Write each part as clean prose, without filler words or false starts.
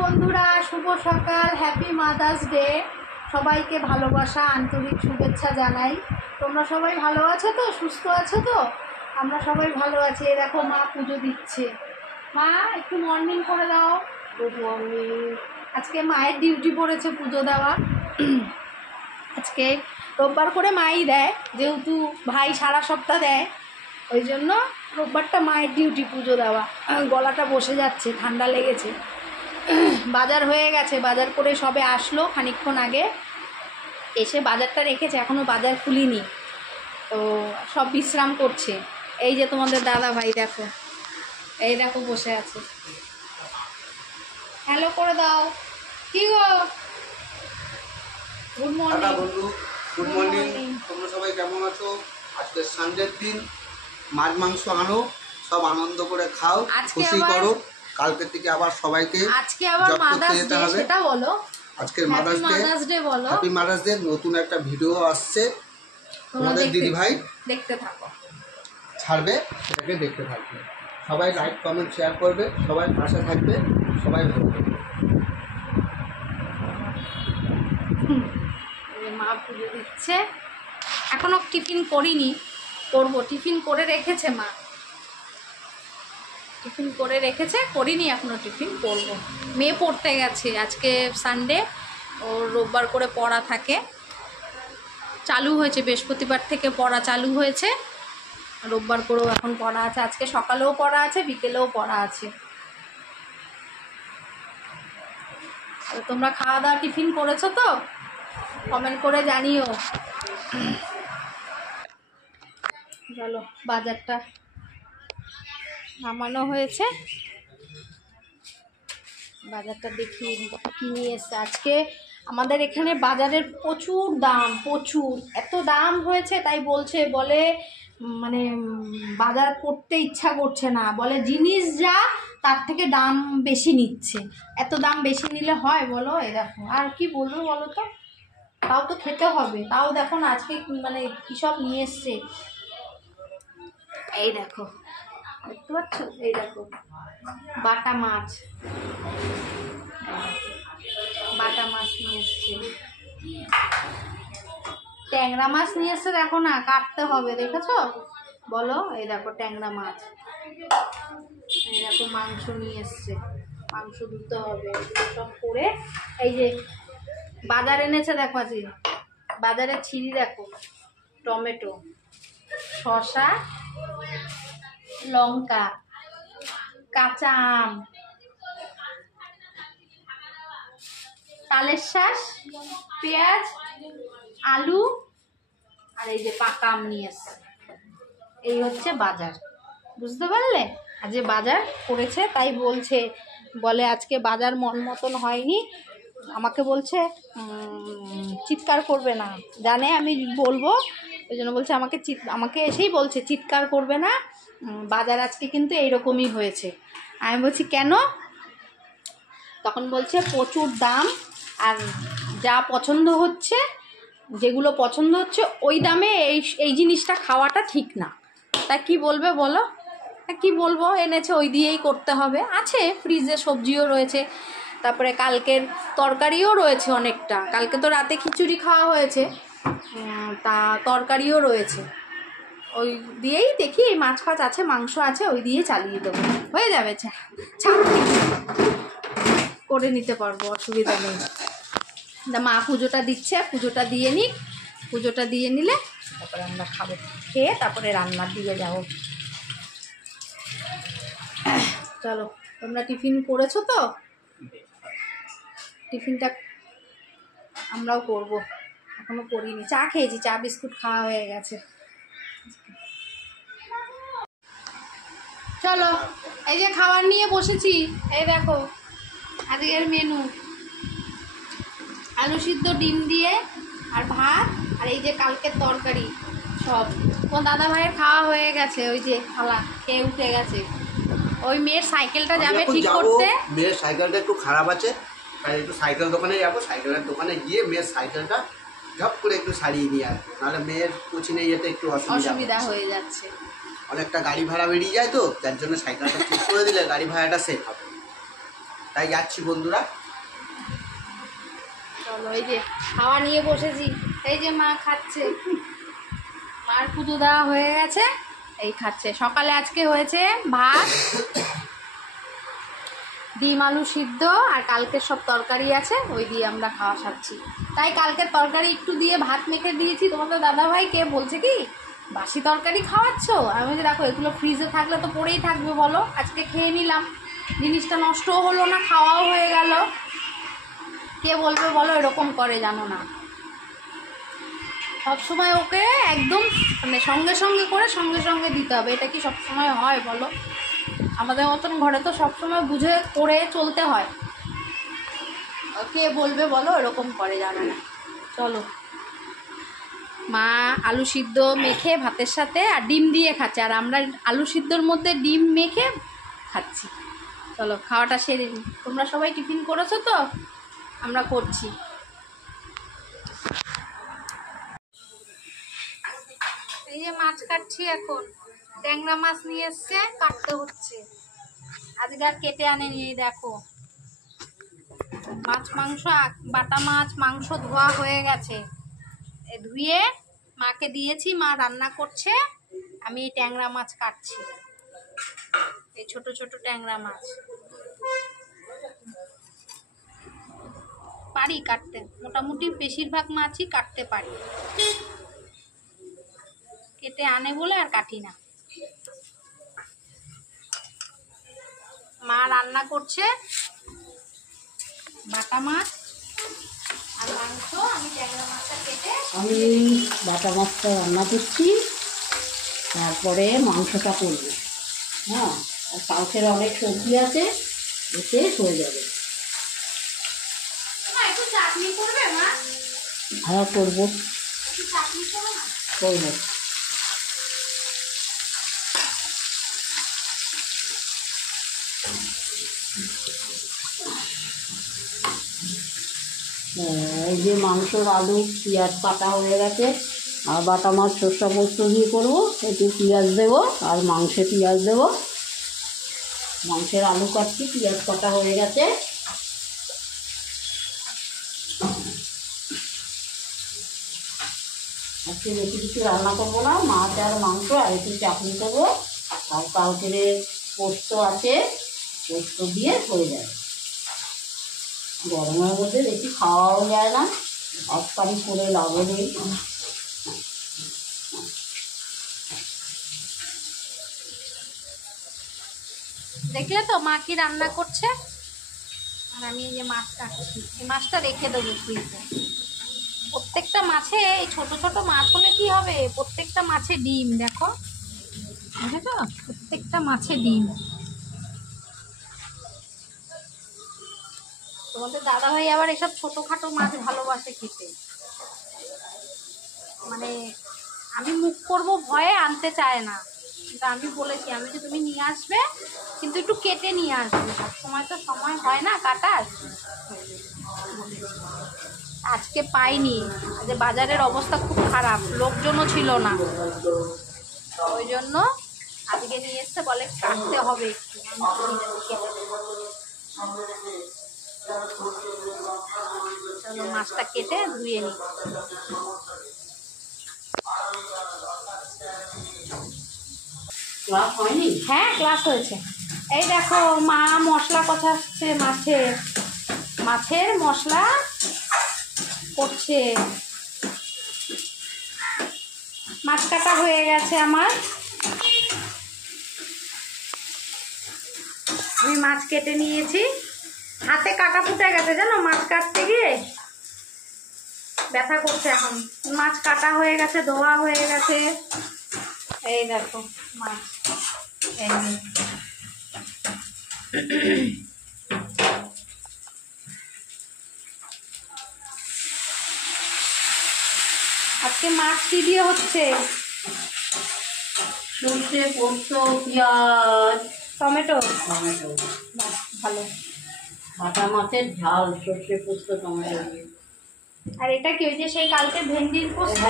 বন্ধুরা, শুভ সকাল, happy mother's day. সবাইকে ভালোবাসা, আন্তরিক শুভেচ্ছা জানাই। তোমরা সবাই ভালো আছো তো, সুস্থ আছো তো? আমরা সবাই ভালো আছি। এই দেখো মা পুজো দিচ্ছে। মা একটু মর্নিং করে দাও। Good morning. আজকে মায়ের ডিউটি পড়েছে পুজো দেওয়া। আজকে রোববার করে মাই দেয়, যেহেতু ভাই সারা সপ্তাহ দেয়, ওই জন্য রোববারটা মায়ের ডিউটি পুজো দেওয়া। গলাটা বসে যাচ্ছে, ঠান্ডা লেগেছে। বাজার হয়ে গেছে, বাজার করে সবে আসলো খানিকক্ষণ আগে, এসে বাজারটা রেখেছে, এখনও বাজার খুলিনি, তো সব বিশ্রাম করছে। এই যে তোমাদের দাদা ভাই দেখো, এই দেখো বসে আছে। হ্যালো করে দাও। কি গো? গুড মর্নিং বন্ধু। Good morning. তোমরা সবাই কেমন আছো? আজকে সানডের দিন, মাছ মাংস আনো, সব আনন্দ করে খাও, খুশি করো। কালকে থেকে আবার সবাইকে আজকে আবার মাদার্স ডে, সেটা বলো। আজকে মাদার্স ডে বলো। Happy mother's day. নতুন একটা ভিডিও আসছে, তোমাদের দিদি ভাই দেখতে থাকো, ছাড়বে, সেটাকে দেখতে থাকবে। সবাই লাইক কমেন্ট শেয়ার করবে, সবাই পাশে থাকবে, সবাই ভালো থাকবে। মা পুজো দিচ্ছে, এখনো টিফিন করিনি, করবো। টিফিন করে রেখেছে মা, টিফিন করে রেখেছে, করিনি এখনো, টিফিন করবো। মেয়ে পড়তে গেছে, আজকে সানডে, ওর রোববার করে পড়া থাকে, চালু হয়েছে, বৃহস্পতিবার থেকে পড়া চালু হয়েছে, রোববার করেও এখন পড়া আছে। আজকে সকালেও পড়া আছে, বিকেলেও পড়া আছে। তোমরা খাওয়া দাওয়া টিফিন করেছো তো? কমেন্ট করে জানিও। চলো, বাজারটা নামানো হয়েছে, বাজারটা দেখি কি নিয়ে এসছে। আজকে আমাদের এখানে বাজারের প্রচুর দাম, প্রচুর, এত দাম হয়েছে, তাই বলে মানে বাজার করতে ইচ্ছা করছে না, বলে জিনিস যা তার থেকে দাম বেশি নিচ্ছে। এত দাম বেশি নিলে হয় বলো? এই দেখো, আর কি বলবো বলো তো, তাও তো খেতে হবে। তাও দেখো না আজকে মানে কী সব নিয়ে এসছে। এই দেখো, দেখতে পাচ্ছ? এই দেখো বাটা মাছ, বাটা মাছ নিয়ে এসছে, ট্যাংরা মাছ নিয়ে এসছে। দেখো না, কাটতে হবে, দেখেছো বলো? এই দেখো ট্যাংরা মাছ। এই দেখো মাংস নিয়ে এসছে, মাংস ধুতে হবে, সব করে। এই যে বাজার এনেছে, দেখো আজকে বাজারের ছিঁড়ি দেখো, টমেটো, শসা, লঙ্কা, কাঁচা আম, তালের শাঁস, পেঁয়াজ, আলু, আর এই যে পাকা আম নিয়ে এসছে। এই হচ্ছে বাজার, বুঝতে পারলে? আজ যে বাজার করেছে, তাই বলে আজকে বাজার মন মতন হয়নি। আমাকে বলছে চিৎকার করবে না, জানে আমি বলবো, ওই জন্য বলছে আমাকে এসেই বলছে চিৎকার করবে না, বাজার আজকে কিন্তু এইরকমই হয়েছে। আমি বলছি কেন? তখন বলছে প্রচুর দাম, আর যা পছন্দ হচ্ছে, যেগুলো পছন্দ হচ্ছে ওই দামে এই জিনিসটা খাওয়াটা ঠিক না। তা কি বলবে বলো? কি বলবো, এনেছে ওই দিয়েই করতে হবে। আছে ফ্রিজে সবজিও রয়েছে, তারপরে কালকের তরকারিও রয়েছে অনেকটা, কালকে তো রাতে খিচুড়ি খাওয়া হয়েছে, তা তরকারিও রয়েছে, ওই দিয়েই দেখি, এই মাছ ফাছ আছে, মাংস আছে, ওই দিয়ে চালিয়ে দেবো, হয়ে যাবে। করে নিতে পারবো, অসুবিধা নেই। মা পুজোটা দিচ্ছে, পুজোটা দিয়ে নিক, পুজোটা দিয়ে নিলে তারপরে আমরা খাবো, খেয়ে তারপরে রান্নার দিকে যাবো। চলো, তোমরা টিফিন করেছো তো? টিফিনটা আমরাও করব, এখনো করিনি। চা খেয়েছি, চা বিস্কুট খাওয়া হয়ে গেছে। চলো, এই যে খাবার নিয়ে বসেছি, এই দেখো আজকের মেনু, আলু সিদ্ধ, ডিম দিয়ে, আর ভাত, আর এই যে কালকের তরকারি সব। তোমার দাদা ভাইয়ের খাওয়া হয়ে গেছে, ওই যে খালা খেয়ে উঠে গেছে। ওই মেয়ের সাইকেলটা যাবে ঠিক করতে, মেয়ের সাইকেলটা একটু খারাপ আছে, তাই একটু সাইকেল দোকানে যাবো, সাইকেলের দোকানে গিয়ে মেয়ের সাইকেলটা ঝপ করে একটু সারিয়ে নিয়ে আসবো, নাহলে মেয়ের কোচিংয়ে যেতে একটু অসুবিধা হয়ে যাচ্ছে। অনেকটা গাড়ি ভাড়া বেরিয়ে যায় তো, যার জন্য সাইকেলটা ঠিক করে দিলে গাড়ি ভাড়াটা সেভ হবে। তাই যাচ্ছি বন্ধুরা। চলো, এই যে খাওয়া নিয়ে বসেছি। এই যে মা খাচ্ছে, মার পুজো দেওয়া হয়ে গেছে, এই খাচ্ছে। সকালে আজকে হয়েছে ভাত, ডিম আলু সিদ্ধ, আর কালকের সব তরকারি আছে, ওই দিয়ে আমরা খাওয়া সারছি। তাই কালকের তরকারি একটু দিয়ে ভাত মেখে দিয়েছি। তোমাদের দাদাভাই কে বলছে কি বাসি তরকারি খাওয়াচ্ছ? আমি বলছি দেখো এগুলো ফ্রিজে থাকলে তো পড়েই থাকবে, বলো আজকে খেয়ে নিলাম, জিনিসটা নষ্টও হলো না, খাওয়াও হয়ে গেল। কে বলবে বলো এরকম করে? জানো না, সবসময় ওকে একদম মানে সঙ্গে সঙ্গে করে সঙ্গে সঙ্গে দিতে হবে। এটা কি সবসময় হয় বলো? আমাদের মতন ঘরে তো সবসময় বুঝে করে চলতে হয়। কে বলবে বলো এরকম করে? জানো না। চলো, মা আলু সিদ্ধ মেখে ভাতের সাথে আর ডিম দিয়ে খাচ্ছে, আর আমরা আলু সিদ্ধর মধ্যে ডিম মেখে খাচ্ছি। চলো খাওয়াটা সেরে নিই। তোমরা সবাই টিফিন করেছো তো? আমরা করছি। এই যে মাছ কাটছি এখন, ট্যাংরা মাছ নিয়ে এসছে, কাটতে হচ্ছে। আজকে আর কেটে আনেনি। এই দেখো মাছ মাংস, বাটা মাছ মাংস ধোয়া হয়ে গেছে, ধুয়ে মাকে দিয়েছি, মা রান্না করছে, আমি এই ট্যাংরা মাছ কাটছি। এই ছোট ছোট ট্যাংরা মাছ পারি কাটতে, মোটামুটি বেশিরভাগ মাছই কাটতে পারি। কেটে আনে বলে আর কাটি না। মা রান্না করছে বাটা মাছ আর মাংস, আমি ট্যাংরা মাছটা কেটে আমি বাটা মাছটা রান্না করছি, তারপরে মাংসটা করব। হ্যাঁ, আর কালকের অনেক সবজি আছে, এতে হয়ে যাবে। মা একটু চাটনি করবে? মা হ্যাঁ করবো, একটু চাটনি করো না। করবো। এই যে মাংসর আলু পেঁয়াজ কাটা হয়ে গেছে, আর বাটা মাছ সর্ষা পোস্ত দিয়ে করবো, একটু পেঁয়াজ দেবো আর মাংসে পেঁয়াজ দেবো। মাংসের আলু কাটছি, পেঁয়াজ কাটা হয়ে গেছে। আজকে বেশি কিছু রান্না করবো না, মাছ আর মাংস আর একটু চাটনি করবো, আর কালকের পোস্ত আছে, পোস্ত দিয়ে হয়ে যাবে। গরমের মধ্যে বেশি খাওয়াও যায় না, আজকাল করে লাভও নেই। দেখলে তো মা কি রান্না করছে, আর আমি এই যে মাছ কাটছি। এই মাছটা রেখে দেবো ফ্রিজে। প্রত্যেকটা মাছে, এই ছোট ছোট মাছ হলে কি হবে, প্রত্যেকটা মাছে ডিম, দেখো বুঝেছো? প্রত্যেকটা মাছে ডিম। তোমাদের দাদাভাই আবার এসব ছোটখাটো মাছ ভালোবাসে খেতে। মানে আমি মুখ করব ভয়ে আনতে চায় না, কিন্তু আমি বলেছি, আমি যে তুমি নিয়ে আসবে কিন্তু একটু কেটে নিয়ে আসবে, সব সময় তো সময় হয় না কাটার। আজকে পাইনি, আজকে বাজারের অবস্থা খুব খারাপ, লোকজনও ছিল না, ওই জন্য আজকে নিয়ে এসছে, বলে কাটতে হবে একটু। চলো মাছটা কেটে ধুয়ে নিই। ক্লাস হয়নি? হ্যাঁ ক্লাস হয়েছে। এই দেখো মা মশলা কষাচ্ছে, মাছের মশলা করছে। মাছ কাটা হয়ে গেছে আমার, আমি মাছ কেটে নিয়েছি। হাতে কাটা ফুটে গেছে জানো, মাছ কাটতে গিয়ে ব্যথা করছে। এখন মাছ কাটা হয়ে গেছে, ধোয়া হয়ে গেছে। এই দেখো মাছ, এই আজকে মাছ কি দিয়ে হচ্ছে? সর্ষে পোস্ত পেঁয়াজ টমেটো। টমেটো, বাহ, ভালো। বাটা মাছের ঝাল সর্ষে পোস্ত টমেটো দিয়ে। আর এটা কি ওই যে সেই কালকে ভেন্ডির পোস্ত?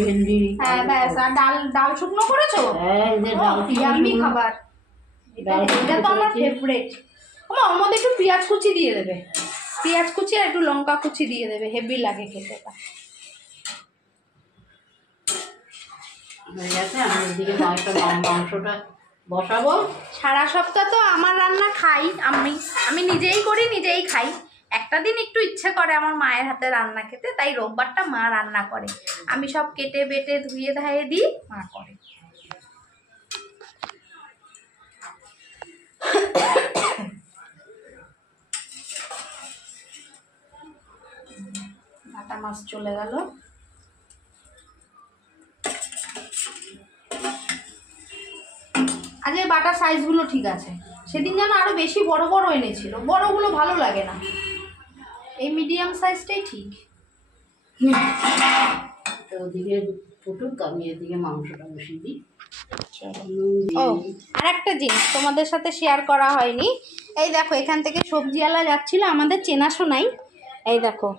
ভেন্ডি। হ্যাঁ ব্যাস। আর ডাল শুকনো করেছো? হ্যাঁ, এই যে ডাল ইয়াম্মি খাবার। এটা তো আমার ফেভারিট। ওর মধ্যে একটু পেঁয়াজ কুচি দিয়ে দেবে, পেঁয়াজ কুচি আর একটু লঙ্কা কুচি দিয়ে দেবে, হেভি লাগে খেতে। হয়ে গেছে, আমি এদিকে মাংসটা বসাবো। সারা সপ্তাহ তো আমার রান্না খাই, আমি নিজেই করি নিজেই খাই। একটা দিন একটু ইচ্ছে করে আমার মায়ের হাতে রান্না খেতে, তাই রোববারটা মা রান্না করে। আমি সব কেটে বেটে ধুয়ে ধায়ে দিই, মা করে। বাটা মাছ চলে গেল। আজকে বাটার সাইজগুলো ঠিক আছে, সেদিন যেন আরো বেশি বড় বড় এনেছিল, বড়গুলো ভালো লাগে না, এই মিডিয়াম সাইজটাই ঠিক। তো ওদিকে ফুটুক, আমি এদিকে মাংসটা বসিয়ে দিই। ও আর একটা জিনিস তোমাদের সাথে শেয়ার করা হয়নি, এই দেখো এখান থেকে সবজিওয়ালা যাচ্ছিল আমাদের চেনাশোনাই, এই দেখো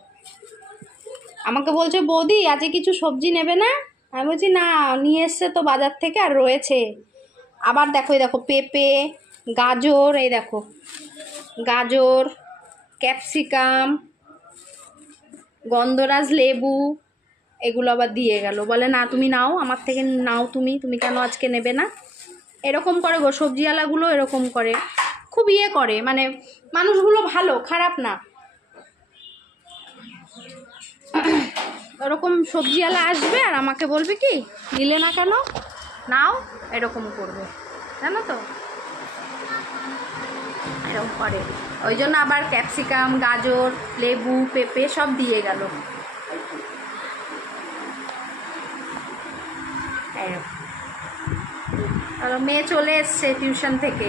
আমাকে বলছে বৌদি আজকে কিছু সবজি নেবে না? আমি বলছি না, নিয়ে এসছে তো বাজার থেকে আর রয়েছে। আবার দেখো এই দেখো পেঁপে, গাজর, এই দেখো গাজর, ক্যাপসিকাম, গন্ধরাজ লেবু, এগুলো আবার দিয়ে গেল। বলে না তুমি নাও, আমার থেকে নাও, তুমি কেন আজকে নেবে না? এরকম করে গো সবজিওয়ালাগুলো, এরকম করে, খুব ইয়ে করে, মানে মানুষগুলো ভালো, খারাপ না। ওরকম সবজিওয়ালা আসবে আর আমাকে বলবে কি নিলে না কেন, নাও, এরকম করবে, জানো তো, এরকম করে। ওই জন্য আবার ক্যাপসিকাম, গাজর, লেবু, পেঁপে সব দিয়ে গেল। আর মেয়ে চলে এসছে টিউশন থেকে,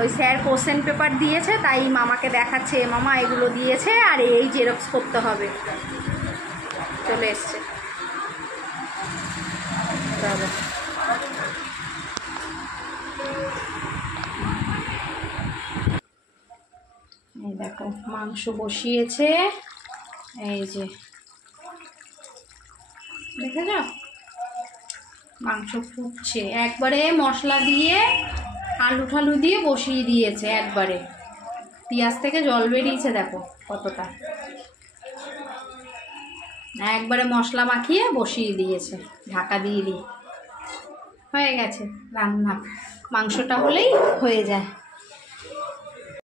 ওই স্যার কোশ্চেন পেপার দিয়েছে, তাই মামাকে দেখাচ্ছে, মামা এগুলো দিয়েছে আর এই জেরক্স করতে হবে। চলে এসছে, চলো। এই দেখো মাংস বসিয়েছে, এই যে দেখেছ মাংস ফুটছে, একবারে মশলা দিয়ে আলু ঠালু দিয়ে বসিয়ে দিয়েছে, একবারে পেঁয়াজ থেকে জল বেরিয়েছে, দেখো কতটা, একবারে মশলা মাখিয়ে বসিয়ে দিয়েছে, ঢাকা দিয়ে দিয়ে হয়ে গেছে রান্না। মাংসটা হলেই হয়ে যায়।